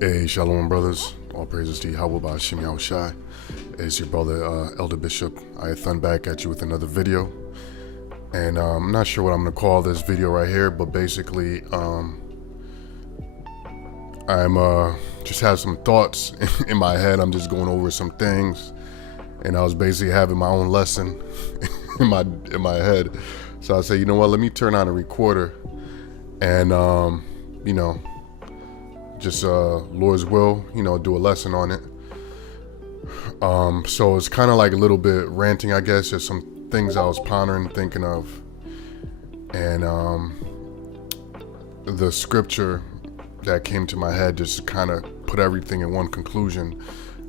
Hey, Shalom, brothers. All praises to Yahweh Ba'Shem Yahushai. It's your brother, Elder Bishop. I thun back at you with another video. And I'm not sure what I'm going to call this video right here, but basically, I'm just have some thoughts in my head. I'm just going over some things. And I was basically having my own lesson in my head. So I said, you know what, let me turn on a recorder and, just Lord's will, do a lesson on it. So it's kind of like a little bit ranting, I guess. There's some things I was pondering, thinking of. And the scripture that came to my head just kind of put everything in one conclusion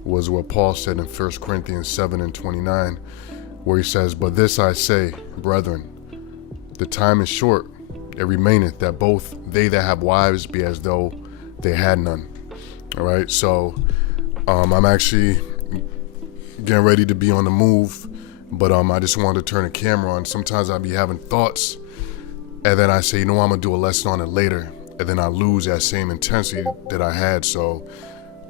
was what Paul said in 1 Corinthians 7:29, where he says, "But this I say, brethren, the time is short. It remaineth that both they that have wives be as though they had none." All right, so I'm actually getting ready to be on the move, but I just wanted to turn the camera on. Sometimes I'll be having thoughts, and then I say, I'm gonna do a lesson on it later, and then I lose that same intensity that I had. So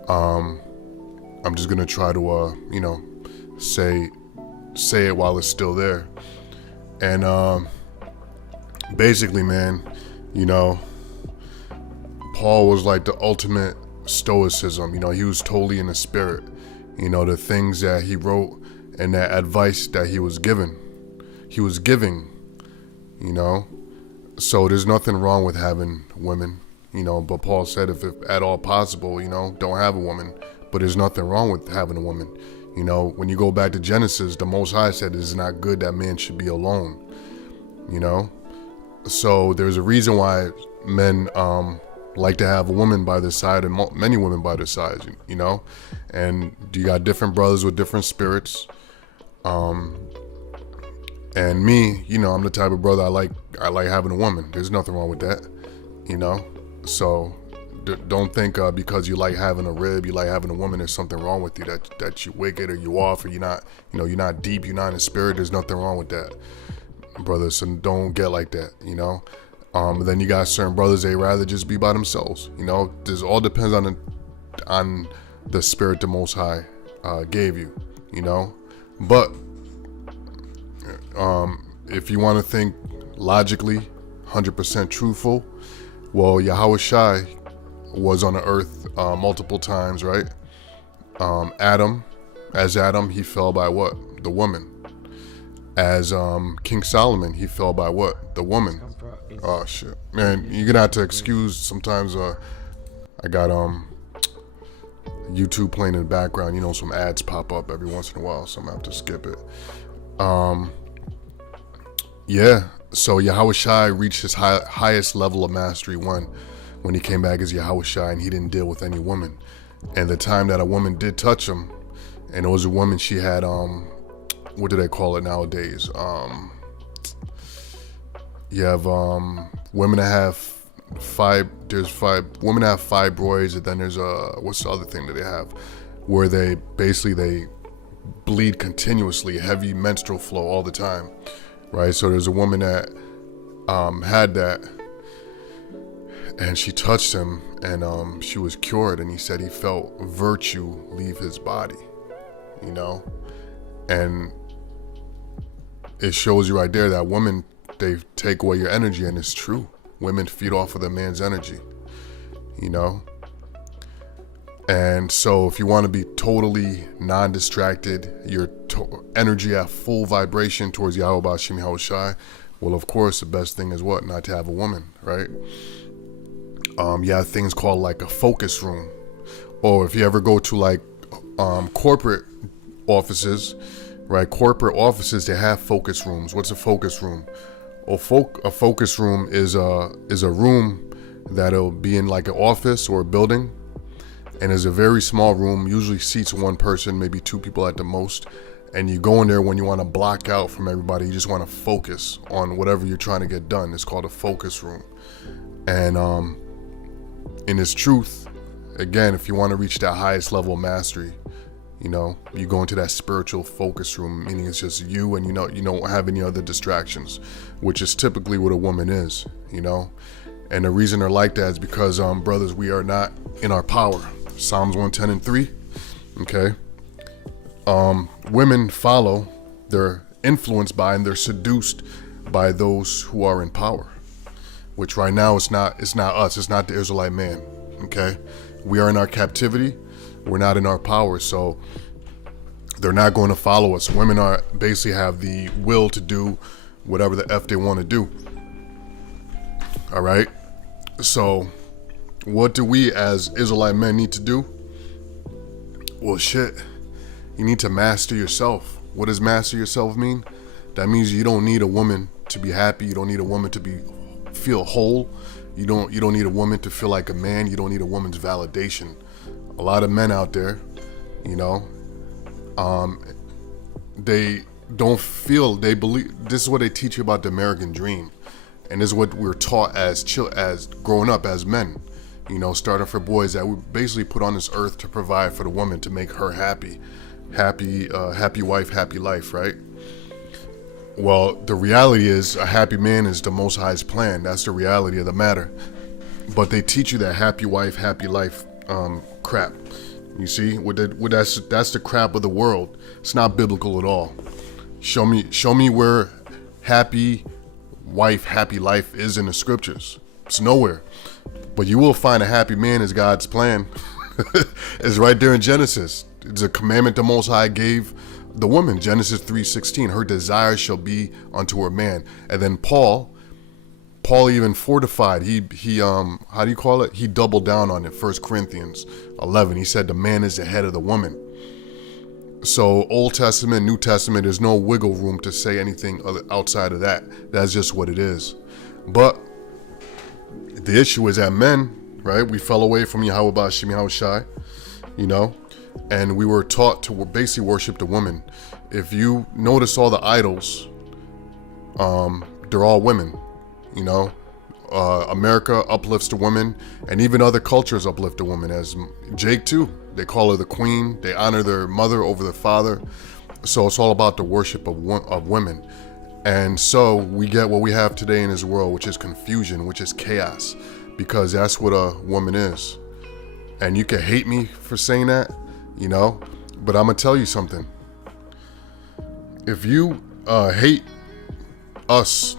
I'm just gonna try to say it while it's still there. And basically, man, Paul was like the ultimate stoicism. He was totally in the spirit. The things that he wrote and that advice that he was giving. So there's nothing wrong with having women, but Paul said if at all possible, don't have a woman. But there's nothing wrong with having a woman. When you go back to Genesis, the Most High said it is not good that man should be alone. So there's a reason why men like to have a woman by their side and many women by their side, and you got different brothers with different spirits. And me, I'm the type of brother I like having a woman. There's nothing wrong with that, so don't think because you like having a rib, you like having a woman, there's something wrong with you, that you wicked or you off, or you're not, you're not deep, you're not in spirit. There's nothing wrong with that, brothers. So don't get like that, then you got certain brothers, they rather just be by themselves. This all depends on the spirit the Most High gave you, but if you want to think logically, 100% truthful, well, Yahweh Shai was on the earth multiple times, right? Adam, he fell by what? The woman. As King Solomon, he fell by what? The woman. Oh shit, man, you're gonna have to excuse sometimes. I got YouTube playing in the background. Some ads pop up every once in a while, so I'm gonna have to skip it. Yeah. So Yahweh Shai reached his highest level of mastery when he came back as Yahweh Shai, and he didn't deal with any woman. And the time that a woman did touch him, and it was a woman, she had what do they call it nowadays? You have women that have women that have fibroids, and then there's what's the other thing that they have, where they bleed continuously, heavy menstrual flow all the time, right? So there's a woman that had that, and she touched him, and she was cured, and he said he felt virtue leave his body, and it shows you right there that women, they take away your energy, and it's true. Women feed off of the man's energy, and so if you want to be totally non-distracted, your energy at full vibration towards Yahweh Ba'Shem Yahushai, well, of course, the best thing is what? Not to have a woman, right? You have things called like a focus room, or if you ever go to like corporate offices, right? Corporate offices, they have focus rooms. What's a focus room? A focus room is a room that'll be in like an office or a building, and it's a very small room, usually seats one person, maybe two people at the most. And you go in there when you want to block out from everybody. You just want to focus on whatever you're trying to get done. It's called a focus room. And in its truth, again, if you want to reach that highest level of mastery, you go into that spiritual focus room, meaning it's just you, and you don't have any other distractions, which is typically what a woman is, And the reason they're like that is because, brothers, we are not in our power. Psalms 110 and 3. Okay. Women follow, they're influenced by, and they're seduced by those who are in power, which right now it's not us. It's not the Israelite man. Okay. We are in our captivity. We're not in our power. So they're not going to follow us. Women are basically have the will to do whatever the F they want to do. All right. So what do we as Israelite men need to do? Well, shit. You need to master yourself. What does master yourself mean? That means you don't need a woman to be happy. You don't need a woman to feel whole. You don't need a woman to feel like a man. You don't need a woman's validation. A lot of men out there, you know, they don't feel, they believe, this is what they teach you about the American dream. And this is what we're taught as growing up as men, you know, starting for boys, that we basically put on this earth to provide for the woman, to make her happy wife, happy life, right? Well, the reality is a happy man is the Most High's plan. That's the reality of the matter. But they teach you that happy wife, happy life crap. You see, that's the crap of the world. It's not biblical at all. Show me where happy wife, happy life is in the scriptures. It's nowhere. But you will find a happy man is God's plan. It's right there in Genesis. It's a commandment the Most High gave the woman. Genesis 3:16. Her desire shall be unto her man. And then Paul even fortified. He how do you call it? He doubled down on it. 1 Corinthians 11. He said the man is the head of the woman. So Old Testament, New Testament, there's no wiggle room to say anything outside of that. That's just what it is. But the issue is that men, right? We fell away from Yahweh Bashim Yahushai, you know, and we were taught to basically worship the woman. If you notice all the idols, they're all women, you know. America uplifts the woman, and even other cultures uplift the woman. As Jake too, they call her the queen. They honor their mother over their father. So it's all about the worship of women. And so we get what we have today in this world, which is confusion, which is chaos, because that's what a woman is. And you can hate me for saying that, you know, but I'm gonna tell you something. If you hate us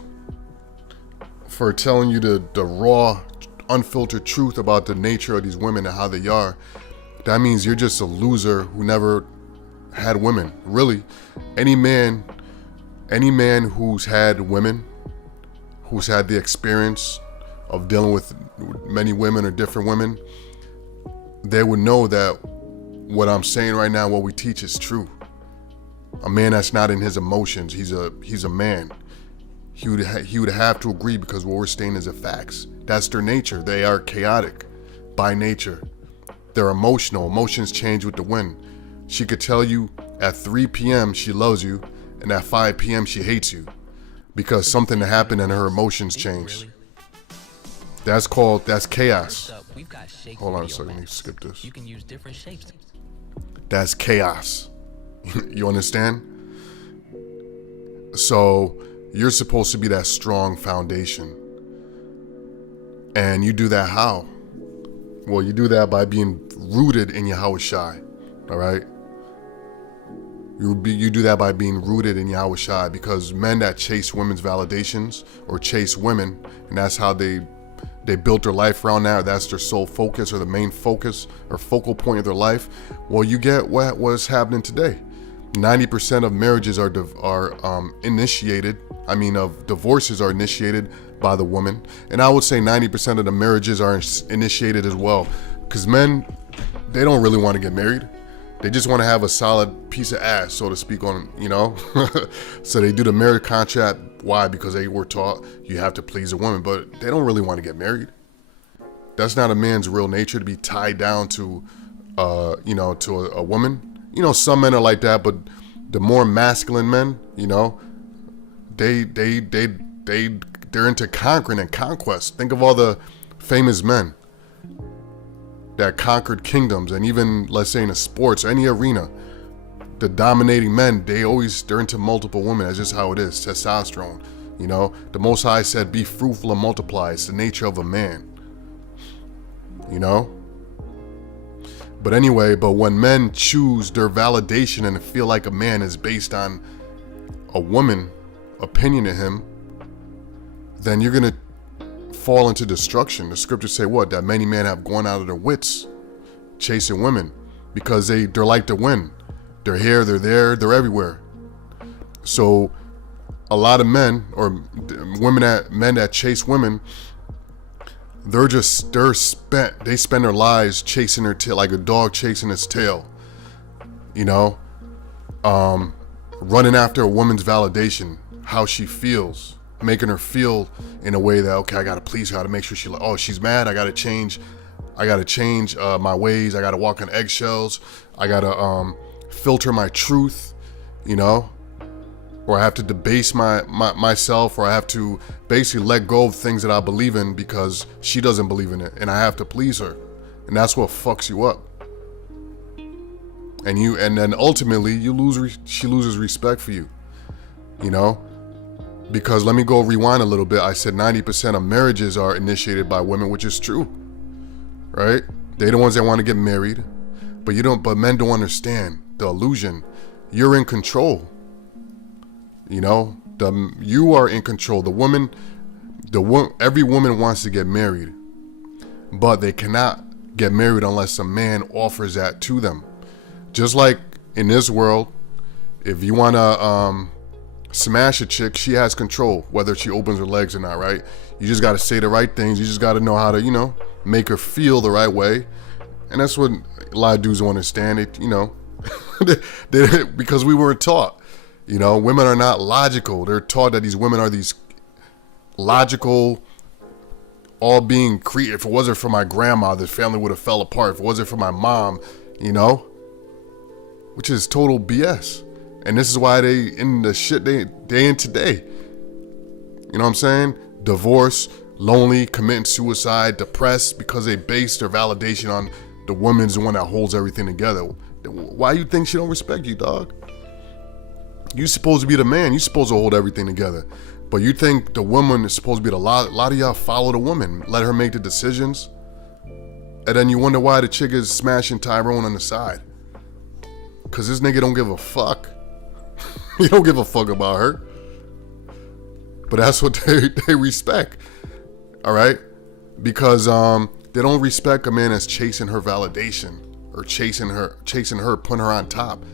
for telling you the raw, unfiltered truth about the nature of these women and how they are, that means you're just a loser who never had women. Really, any man who's had women, who's had the experience of dealing with many women or different women, they would know that what I'm saying right now, what we teach, is true. A man that's not in his emotions, he's a man. He would have to agree, because what we're stating is the facts. That's their nature. They are chaotic by nature. They're emotional. Emotions change with the wind. She could tell you at 3 p.m. she loves you, and at 5 p.m. she hates you, because something happened and her emotions changed. That's chaos. Hold on a second, let me skip this. You can use different shapes. That's chaos. You understand? So you're supposed to be that strong foundation. And you do that how? Well, you do that by being rooted in Yahushai. All right? You do that by being rooted in Yahushai, because men that chase women's validations or chase women, and that's how they built their life around that, that's their sole focus or the main focus or focal point of their life. Well, you get what's happening today. 90% of marriages are initiated. Of divorces are initiated by the woman. And I would say 90% of the marriages are initiated as well. Because men, they don't really want to get married. They just want to have a solid piece of ass, so to speak, on, you know. So they do the marriage contract. Why? Because they were taught you have to please a woman, but they don't really want to get married. That's not a man's real nature, to be tied down to, to a woman. You know, some men are like that, but the more masculine men, you know, they're into conquering and conquest. Think of all the famous men that conquered kingdoms, and even, let's say, in the sports, any arena, the dominating men, they're into multiple women. That's just how it is. Testosterone. You know, the Most High said, be fruitful and multiply. It's the nature of a man. You know? But anyway, but when men choose their validation and feel like a man is based on a woman opinion of him, then you're going to fall into destruction. The scriptures say what? That many men have gone out of their wits chasing women because they like to win. They're here, they're there, they're everywhere. So a lot of men or men that chase women, they spend their lives chasing their tail, like a dog chasing its tail, you know, running after a woman's validation, how she feels, making her feel in a way that, okay, I gotta please her, I gotta make sure she's mad, I gotta change my ways, I gotta walk on eggshells, I gotta filter my truth, you know, or I have to debase myself, or I have to basically let go of things that I believe in because she doesn't believe in it, and I have to please her, and that's what fucks you up. And then ultimately she loses respect for you, you know, because let me go rewind a little bit. I said 90% of marriages are initiated by women, which is true, right? They're the ones that want to get married, but men don't understand the illusion. You're in control. You know, you are in control. Every woman wants to get married, but they cannot get married unless a man offers that to them. Just like in this world, if you want to smash a chick, she has control, whether she opens her legs or not, right? You just got to say the right things. You just got to know how to, you know, make her feel the right way. And that's what a lot of dudes don't understand. It, you know, because we weren't taught. You know, women are not logical. They're taught that these women are these logical, all being created. If it wasn't for my grandma, the family would have fell apart. If it wasn't for my mom, you know, which is total BS. And this is why they in the shit they in today. You know what I'm saying? Divorce, lonely, committing suicide, depressed because they base their validation on the woman's the one that holds everything together. Why you think she don't respect you, dog? You supposed to be the man. You supposed to hold everything together. But you think the woman is supposed to be a lot of y'all follow the woman, let her make the decisions. And then you wonder why the chick is smashing Tyrone on the side. Cause this nigga don't give a fuck. He don't give a fuck about her. But that's what they respect. All right? Because they don't respect a man that's chasing her validation or chasing her, putting her on top.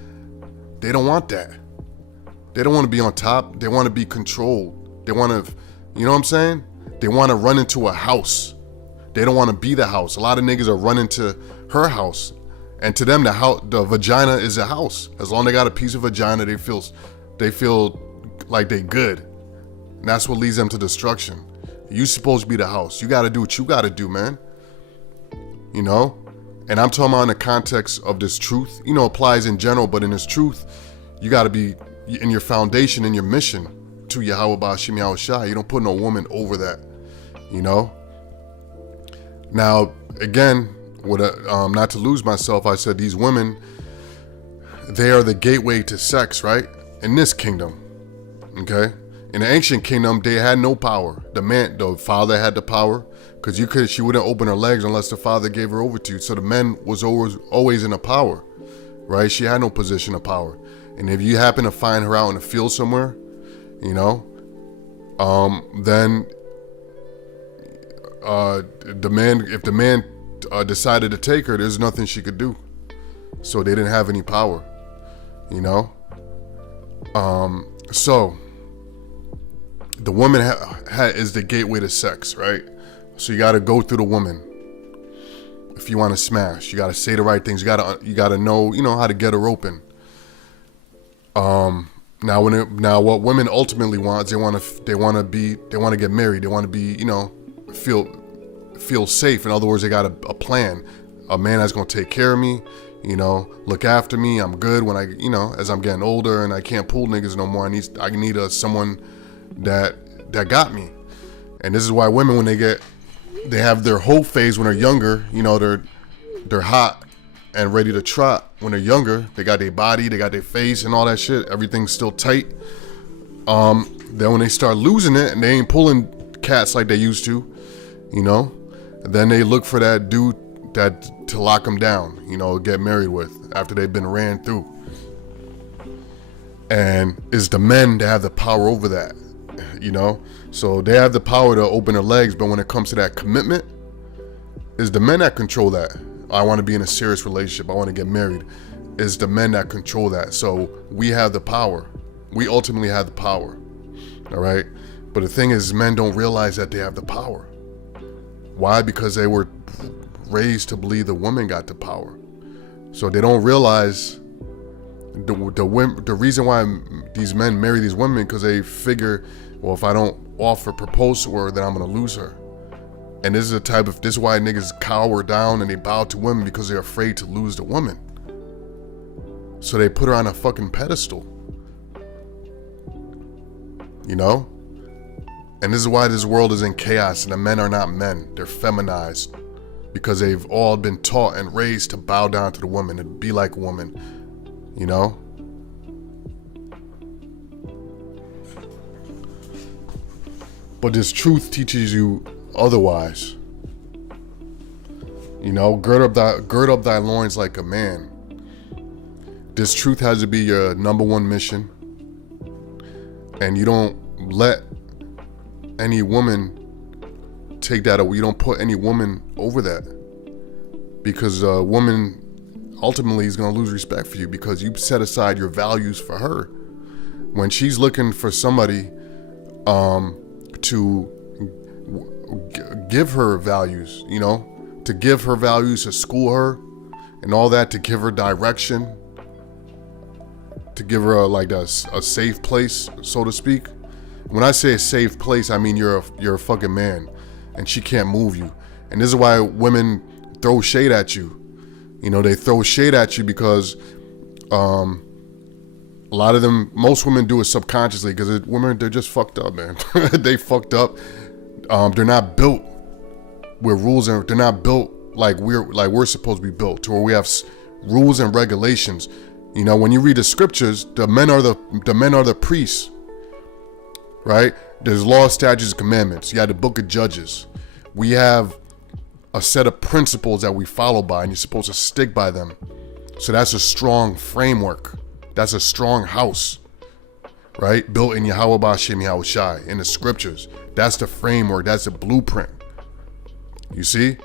They don't want that. They don't want to be on top. They want to be controlled. They want to, you know what I'm saying? They want to run into a house. They don't want to be the house. A lot of niggas are running to her house. And to them, the vagina is a house. As long as they got a piece of vagina, they feel like they good. And that's what leads them to destruction. You supposed to be the house. You got to do what you got to do, man. You know? And I'm talking about in the context of this truth. You know, applies in general, but in this truth, you got to be in your foundation, in your mission to Yahweh Ba'ashim Yahweh Shai. You don't put no woman over that, you know? Now, again, not to lose myself, I said these women, they are the gateway to sex, right? In this kingdom, okay? In the ancient kingdom, they had no power. The father had the power, because she wouldn't open her legs unless the father gave her over to you. So the man was always in the power, right? She had no position of power. And if you happen to find her out in the field somewhere, you know, then if the man decided to take her, there's nothing she could do. So they didn't have any power, you know. So the woman is the gateway to sex, right? So you got to go through the woman. If you want to smash, you got to say the right things. You got to know, you know, how to get her open. Now what women ultimately want, they want to get married. They want to be, you know, feel safe. In other words, they got a plan, a man that's going to take care of me, you know, look after me. I'm good when as I'm getting older and I can't pull niggas no more. I need someone that got me. And this is why women, when they have their whole phase when they're younger, you know, they're hot and ready to trot when they're younger. They got their body, they got their face and all that shit. Everything's still tight. And Then when they start losing it and they ain't pulling cats like they used to, you know, then they look for that dude to lock them down, you know, get married with after they've been ran through. And it's the men that have the power over that, you know. So they have the power to open their legs, but when it comes to that commitment, it's the men that control that. I want to be in a serious relationship, I want to get married. It's the men that control that. So we have the power. We ultimately have the power. All right. But the thing is, men don't realize that they have the power. Why? Because they were raised to believe the woman got the power. So they don't realize the reason why these men marry these women, because they figure, well, if I don't propose to her, then I'm gonna lose her. And this is why niggas cower down and they bow to women, because they're afraid to lose the woman. So they put her on a fucking pedestal. You know? And this is why this world is in chaos and the men are not men. They're feminized. Because they've all been taught and raised to bow down to the woman and be like a woman. You know? But this truth teaches you otherwise. You know, gird up thy loins like a man. This truth has to be your number one mission. And you don't let any woman take that away. You don't put any woman over that. Because a woman ultimately is going to lose respect for you because you set aside your values for her. When she's looking for somebody to give her values, you know, to give her values, to school her and all that, to give her direction, to give her a safe place, so to speak. When I say a safe place, I mean you're a fucking man and she can't move you. And this is why women throw shade at you. You know, they throw shade at you because a lot of them, most women do it subconsciously because women, they're just fucked up, man. They fucked up. They're not built with rules, and they're not built like we're supposed to be built, to where we have rules and regulations. You know, when you read the scriptures, the men are the priests, right? There's law, statutes, and commandments. You have the book of Judges. We have a set of principles that we follow by, and you're supposed to stick by them. So that's a strong framework. That's a strong house, right? Built in Yahweh B'Shem Yahweh Shai, in the scriptures. That's the framework. That's the blueprint. You see?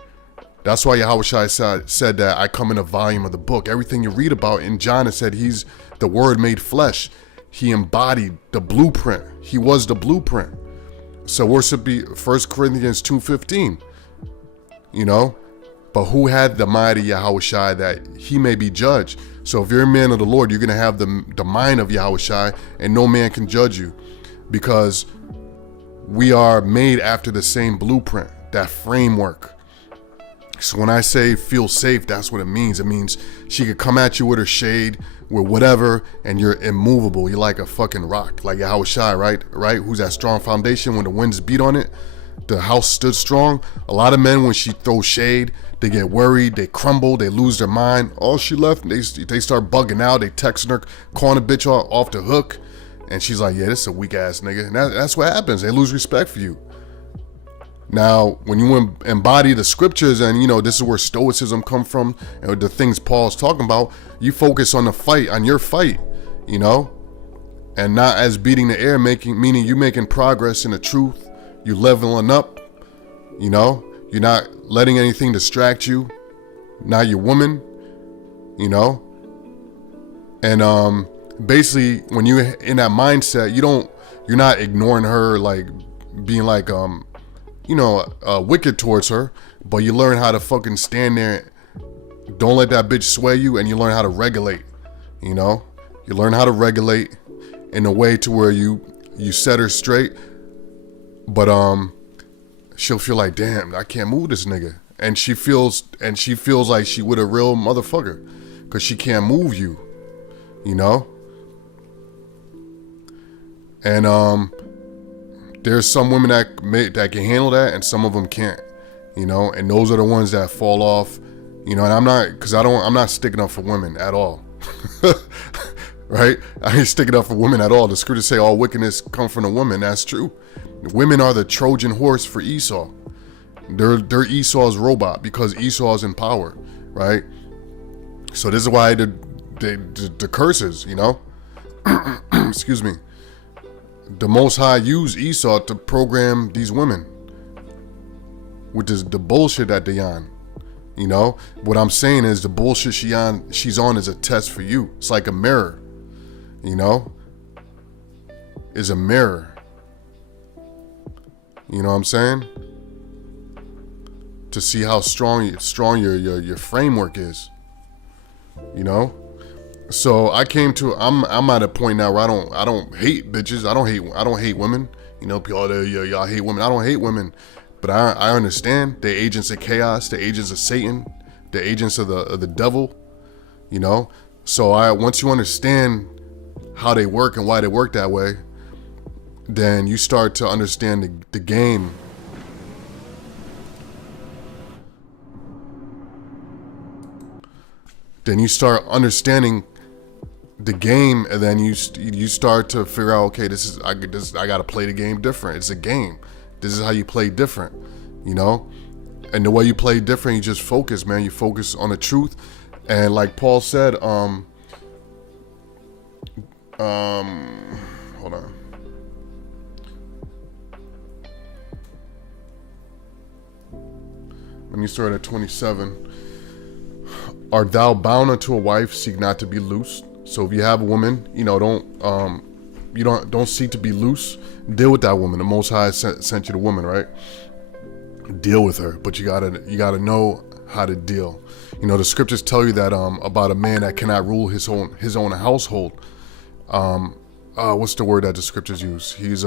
That's why Yahweh Shai said that I come in a volume of the book. Everything you read about in John, it said he's the word made flesh. He embodied the blueprint. He was the blueprint. So we're supposed to be 1 Corinthians 2:15. You know, but who had the mighty Yahweh Shai that he may be judged? So if you're a man of the Lord, you're going to have the mind of Yahweh Shai, and no man can judge you, because we are made after the same blueprint, that framework. So when I say feel safe, that's what it means. It means she could come at you with her shade, with whatever, and you're immovable. You're like a fucking rock, like Yahweh Shai, right? Who's that strong foundation when the winds beat on it? The house stood strong. A lot of men, when she throws shade, they get worried, they crumble, they lose their mind. Oh, she left. They start bugging out. They texting her, calling a bitch off the hook. And she's like, yeah, this is a weak ass nigga. And that's what happens. They lose respect for you. Now, when you embody the scriptures, and you know, this is where stoicism come from, and the things Paul's talking about, you focus on the fight, on your fight, you know, and not as beating the air, meaning you making progress in the truth. You leveling up, you know, you're not letting anything distract you, not your woman, you know. And basically when you're in that mindset, you're not ignoring her, like being like wicked towards her, but you learn how to fucking stand there, don't let that bitch sway you, and you learn how to regulate, you know. You learn how to regulate in a way to where you set her straight. But she'll feel like, damn, I can't move this nigga. And she feels like she with a real motherfucker, because she can't move you, you know? And there's some women that can handle that, and some of them can't, you know? And those are the ones that fall off, you know. And I'm not sticking up for women at all. right? I ain't sticking up for women at all. The scriptures say all wickedness come from the woman. That's true. Women are the Trojan horse for Esau. They're Esau's robot because Esau's in power, right? So this is why the curses, you know, excuse me, the Most High used Esau to program these women, which is the bullshit that they on. You know, what I'm saying is the bullshit she's on is a test for you. It's like a mirror, you know, is a mirror. You know what I'm saying? To see how strong your framework is, you know. So I'm at a point now where I don't hate bitches. I don't hate women. You know, people, y'all hate women. I don't hate women, but I understand they're agents of chaos, they're agents of Satan, they're agents of the devil. You know, so once you understand how they work and why they work that way, then you start to understand the game. Then you start understanding the game, and then you start to figure out, okay, I got to play the game different. It's a game. This is how you play different, you know. And the way you play different, you just focus, man. You focus on the truth, and like Paul said, hold on. Let me start at 27. Art thou bound unto a wife? Seek not to be loosed. So if you have a woman, you know, don't seek to be loose. Deal with that woman. The Most High sent you the woman, right? Deal with her, but you gotta know how to deal. You know, the scriptures tell you that about a man that cannot rule his own household. What's the word that the scriptures use? He's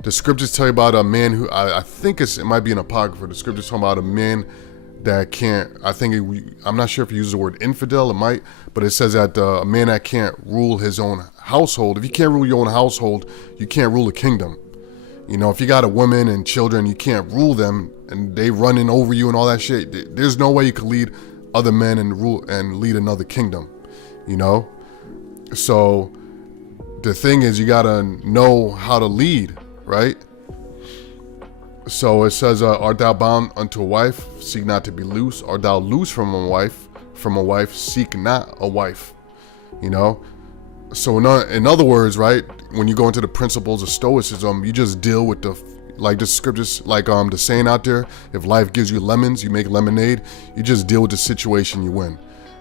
the scriptures tell you about a man who, I think it might be an apocrypha. The scriptures talk about a man that can't, I'm not sure if he uses the word infidel, it might, but it says that a man that can't rule his own household. If you can't rule your own household, you can't rule a kingdom. You know, if you got a woman and children, you can't rule them and they running over you and all that shit. There's no way you can lead other men and rule and lead another kingdom, you know? So the thing is, you gotta know how to lead, right? So it says, art thou bound unto a wife? Seek not to be loose. Art thou loose from a wife? Seek not a wife. You know? So in other words, right, when you go into the principles of Stoicism, you just deal with like the scriptures, like the saying out there, if life gives you lemons, you make lemonade. You just deal with the situation you win.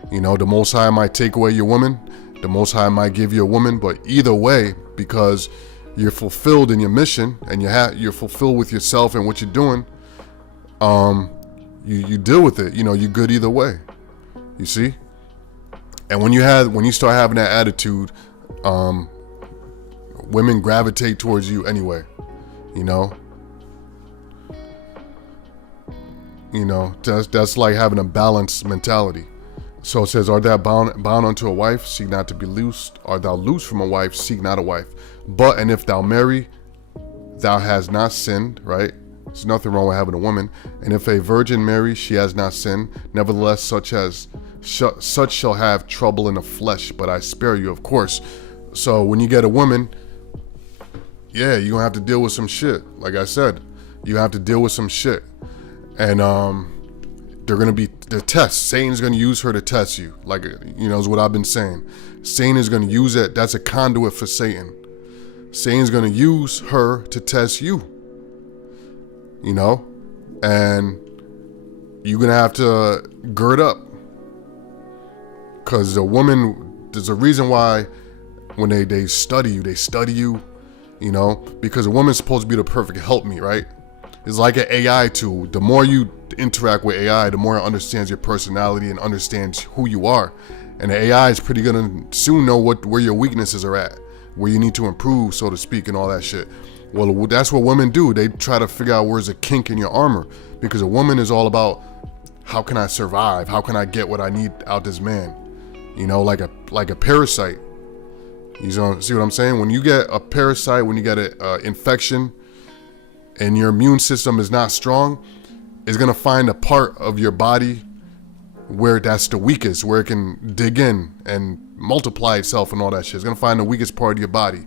You know, the Most High might take away your woman. The Most High might give you a woman, but either way, because you're fulfilled in your mission and you're fulfilled with yourself and what you're doing, you deal with it. You know, you're good either way. You see? And when you start having that attitude, women gravitate towards you anyway. You know? You know, that's like having a balanced mentality. So it says, art thou bound unto a wife? Seek not to be loosed. Art thou loose from a wife? Seek not a wife. But, and if thou marry, thou hast not sinned, right? There's nothing wrong with having a woman. And if a virgin marry, she has not sinned. Nevertheless, such shall have trouble in the flesh, but I spare you, of course. So when you get a woman, yeah, you're going to have to deal with some shit. Like I said, you have to deal with some shit. And they're going to be the tests. Satan's going to use her to test you. Like, you know, is what I've been saying. Satan is going to use it. That's a conduit for Satan. Satan's going to use her to test you. You know? And you're going to have to gird up. Because a woman, there's a reason why when they study you, you know, because a woman's supposed to be the perfect helpmeet, right? It's like an AI tool. The more you interact with AI, the more it understands your personality and understands who you are. And the AI is pretty gonna soon know where your weaknesses are at, where you need to improve, so to speak, and all that shit. Well, that's what women do. They try to figure out where's a kink in your armor, because a woman is all about, how can I survive? How can I get what I need out this man? You know, like a parasite. You know, see what I'm saying? When you get a parasite, when you get an infection, and your immune system is not strong, it's gonna find a part of your body where that's the weakest, where it can dig in and multiply itself and all that shit. It's gonna find the weakest part of your body.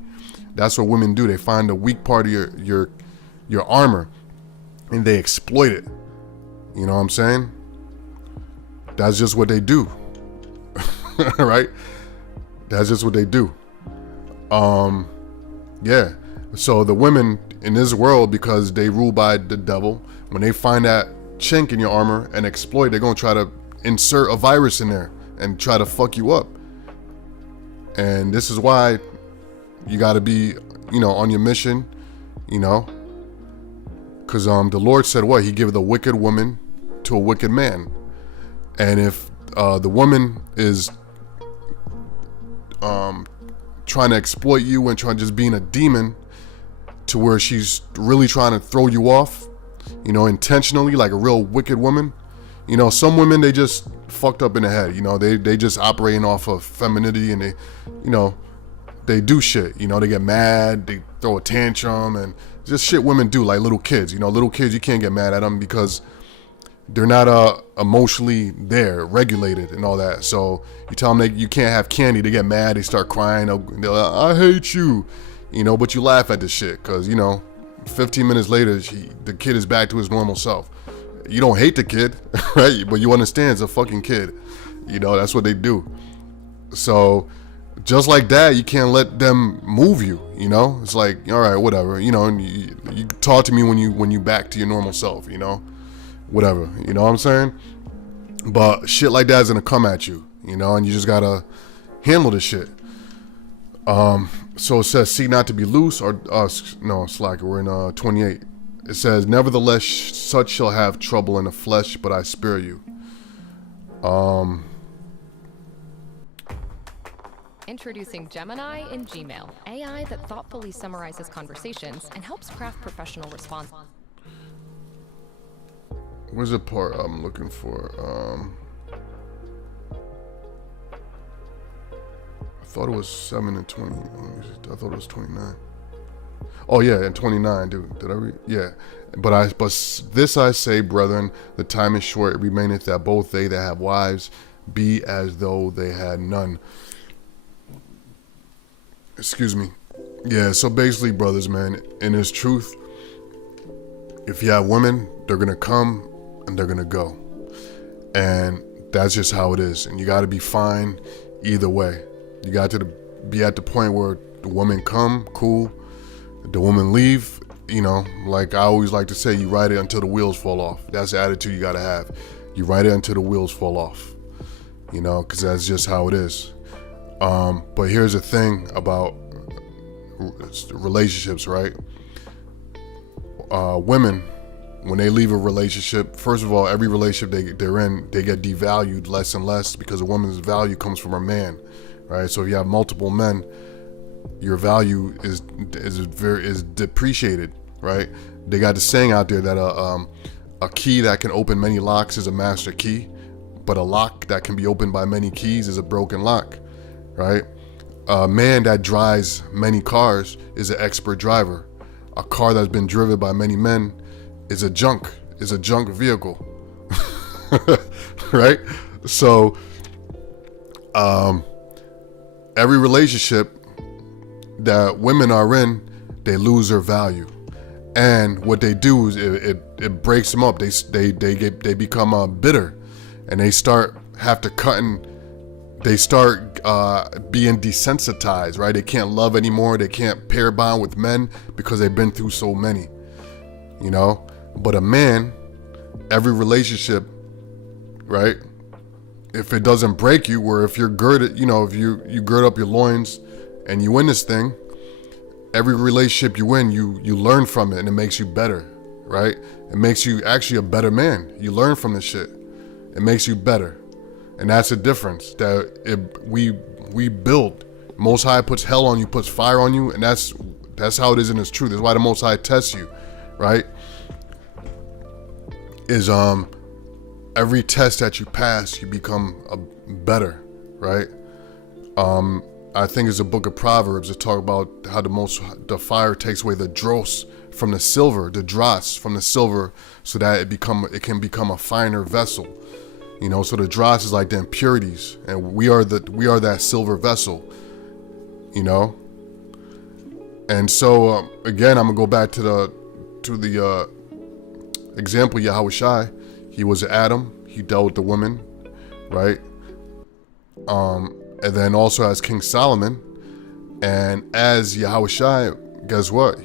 That's what women do. They find the weak part of your armor and they exploit it. You know what I'm saying? That's just what they do. Right? That's just what they do. Yeah. So the women in this world, because they rule by the devil, when they find that chink in your armor and exploit, they're gonna try to insert a virus in there and try to fuck you up. And this is why you gotta be, on your mission, because the Lord said what? He gave the wicked woman to a wicked man. And if the woman is trying to exploit you and trying just being a demon to where she's really trying to throw you off, intentionally, like a real wicked woman. Some women, they just fucked up in the head. They just operating off of femininity, and they do shit. They get mad, they throw a tantrum, and just shit women do, like little kids. Little kids, you can't get mad at them because they're not emotionally regulated and all that. So you tell them you can't have candy, they get mad, they start crying, they're like, I hate you, but you laugh at this shit because 15 minutes later the kid is back to his normal self. You don't hate the kid, right? But you understand it's a fucking kid. That's what they do. So just like that, you can't let them move you. It's like, all right, whatever. And you talk to me when you back to your normal self. Whatever. You know what I'm saying? But shit like that is gonna come at you. And you just gotta handle this shit. So it says, seek not to be loose or no, slack. We're in 28. It says, nevertheless, such shall have trouble in the flesh, but I spare you. Introducing Gemini in Gmail, AI that thoughtfully summarizes conversations and helps craft professional responses. Where's the part I'm looking for? I thought it was 7 and 20. I thought it was 29. Oh yeah, and 29. Did I read? Yeah. But this I say, brethren, the time is short. It remaineth that both they that have wives be as though they had none. Excuse me. Yeah. So basically, brothers, man, in His truth, if you have women, they're gonna come and they're gonna go, and that's just how it is. And you got to be fine either way. You got to be at the point where the woman come, cool. The woman leave, like I always like to say, you ride it until the wheels fall off. That's the attitude you got to have. You ride it until the wheels fall off, because that's just how it is. But here's the thing about relationships, right? Women, when they leave a relationship, first of all, every relationship they're in, they get devalued less and less because a woman's value comes from her man, right? So if you have multiple men, your value is depreciated, right? They got the saying out there that a key that can open many locks is a master key, but a lock that can be opened by many keys is a broken lock, right? A man that drives many cars is an expert driver. A car that's been driven by many men is a junk vehicle, right? So every relationship that women are in, they lose their value, and what they do is it breaks them up. They become bitter, and they start being desensitized, right? They can't love anymore. They can't pair bond with men because they've been through so many, But a man, every relationship, right? If it doesn't break you, or if you're girded, if you gird up your loins and you win this thing, every relationship you win, you learn from it, and it makes you better, right? It makes you actually a better man. You learn from this shit. It makes you better. And that's the difference that we build. Most High puts hell on you, puts fire on you, and that's how it is in His truth. That's why the Most High tests you, right? Is every test that you pass, you become better, right? I think it's a book of Proverbs that talk about how the fire takes away the dross from the silver, the dross from the silver, so that it can become a finer vessel. You know, so the dross is like the impurities, and we are that silver vessel. You know, and so again, I'm gonna go back to the example Yahushai. He was Adam. He dealt with the women, right? And then also as King Solomon, and as Yahushai, guess what?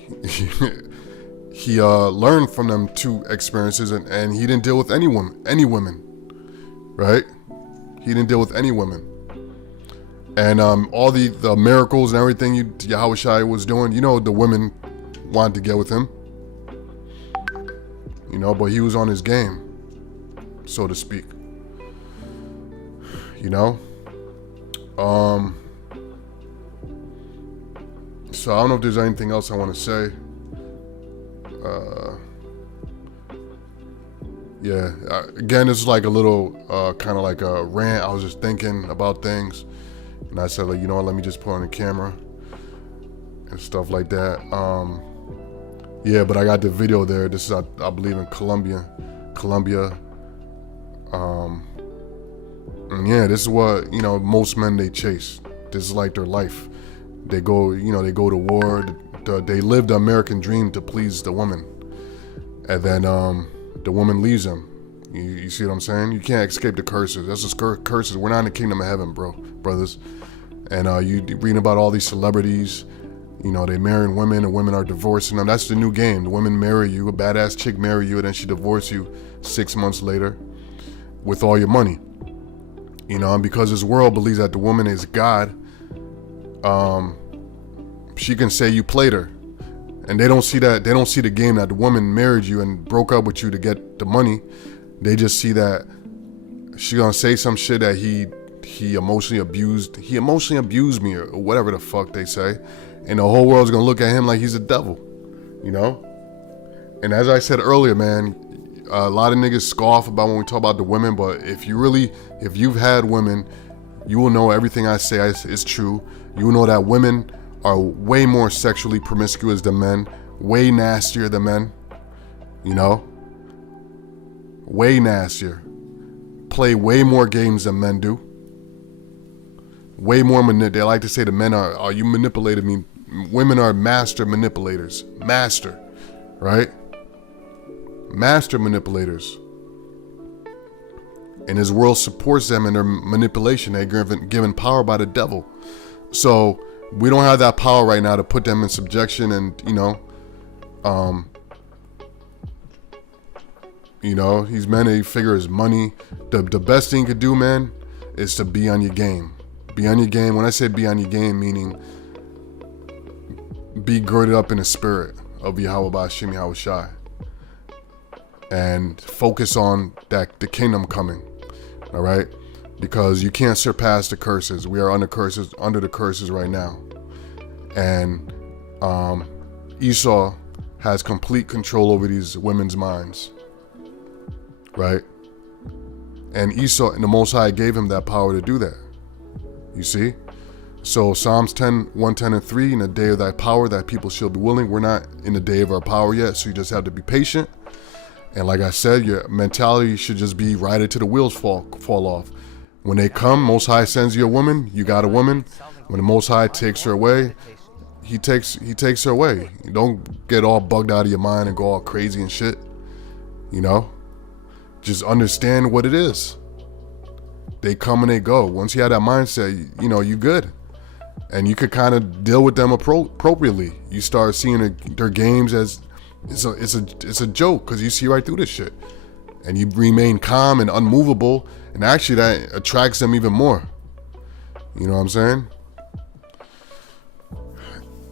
He learned from them two experiences, and he didn't deal with any women, right? He didn't deal with any women. And all the miracles and everything Yahushua was doing, you know, the women wanted to get with him. You know, but he was on his game, so to speak. You know? So I don't know if there's anything else I want to say. Yeah, again, this is like a little kind of like a rant. I was just thinking about things, and I said, like, you know what, let me just put on the camera and stuff like that. Yeah, but I got the video there. This is, I believe, in Colombia. And yeah, this is what, you know, most men, they chase. This is like their life. They go, you know, they go to war. They live the American dream to please the woman, and then the woman leaves them. You see what I'm saying? You can't escape the curses. That's just curses. We're not in the kingdom of heaven, brothers. And you reading about all these celebrities, you know, they marrying women and women are divorcing them. That's the new game. The women marry you, a badass chick marry you, and then she divorce you 6 months later with all your money. You know, and because this world believes that the woman is God, she can say you played her. And they don't see that. They don't see the game that the woman married you and broke up with you to get the money. They just see that she gonna say some shit that he emotionally abused. He emotionally abused me, or whatever the fuck they say, and the whole world's gonna look at him like he's a devil, you know. And as I said earlier, man, a lot of niggas scoff about when we talk about the women, but if you've had women, you will know everything I say is true. You will know that women are way more sexually promiscuous than men, way nastier than men, you know, way nastier, play way more games than men do, way more they like to say the men are you manipulated me. Women are master manipulators, right? Master manipulators. And his world supports them in their manipulation. They're given power by the devil. So we don't have that power right now to put them in subjection, and these men, they figure his money. The best thing you could do, man, is to be on your game. Be on your game. When I say be on your game, meaning be girded up in the spirit of Yahweh Ba'Shem Yahushai, and focus on the kingdom coming. All right. Because you can't surpass the curses. We are under the curses right now. And Esau has complete control over these women's minds. Right? And Esau, and the Most High gave him that power to do that. You see? So Psalms 10, 110 and 3, in the day of thy power, thy people shall be willing. We're not in the day of our power yet, so you just have to be patient. And like I said, your mentality should just be ride it till the wheels fall off. When they come, Most High sends you a woman, you got a woman. When the Most High takes her away, he takes her away. You don't get all bugged out of your mind and go all crazy and shit. You know? Just understand what it is. They come and they go. Once you have that mindset, you know, you good. And you could kind of deal with them appropriately. You start seeing their games as it's a joke, because you see right through this shit. And you remain calm and unmovable, and actually that attracts them even more. You know what I'm saying?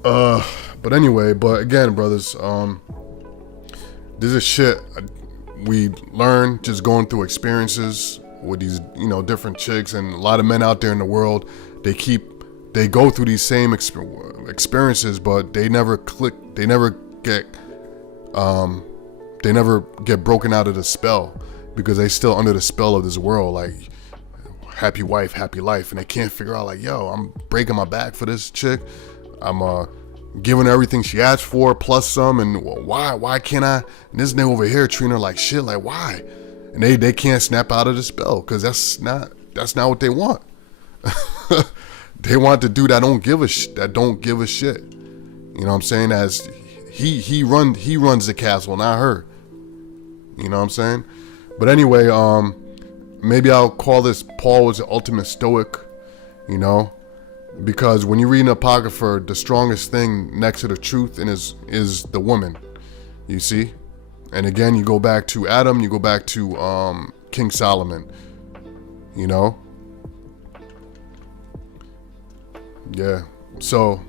But anyway, again, brothers, this is shit we learn just going through experiences with these, you know, different chicks, and a lot of men out there in the world, they go through these same experiences, but they never click, they never get broken out of the spell, because they still under the spell of this world, like happy wife, happy life, and they can't figure out, like, yo, I'm breaking my back for this chick, I'm giving her everything she asked for plus some, and why can't I? And this nigga over here treating her like shit, like, why? and they can't snap out of the spell because that's not what they want. They want the dude that don't give a shit. You know what I'm saying? As he runs the castle, not her. You know what I'm saying? But anyway, maybe I'll call this Paul was the ultimate stoic. You know, because when you read an apocrypha, the strongest thing next to the truth is the woman. You see? And again, you go back to Adam, you go back to King Solomon. You know? Yeah. So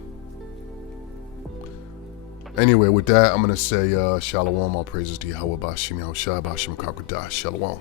anyway, with that, I'm gonna say shalom. All praises to Yahweh Bashim Yahushua Bashim Kakwadash. Shalom.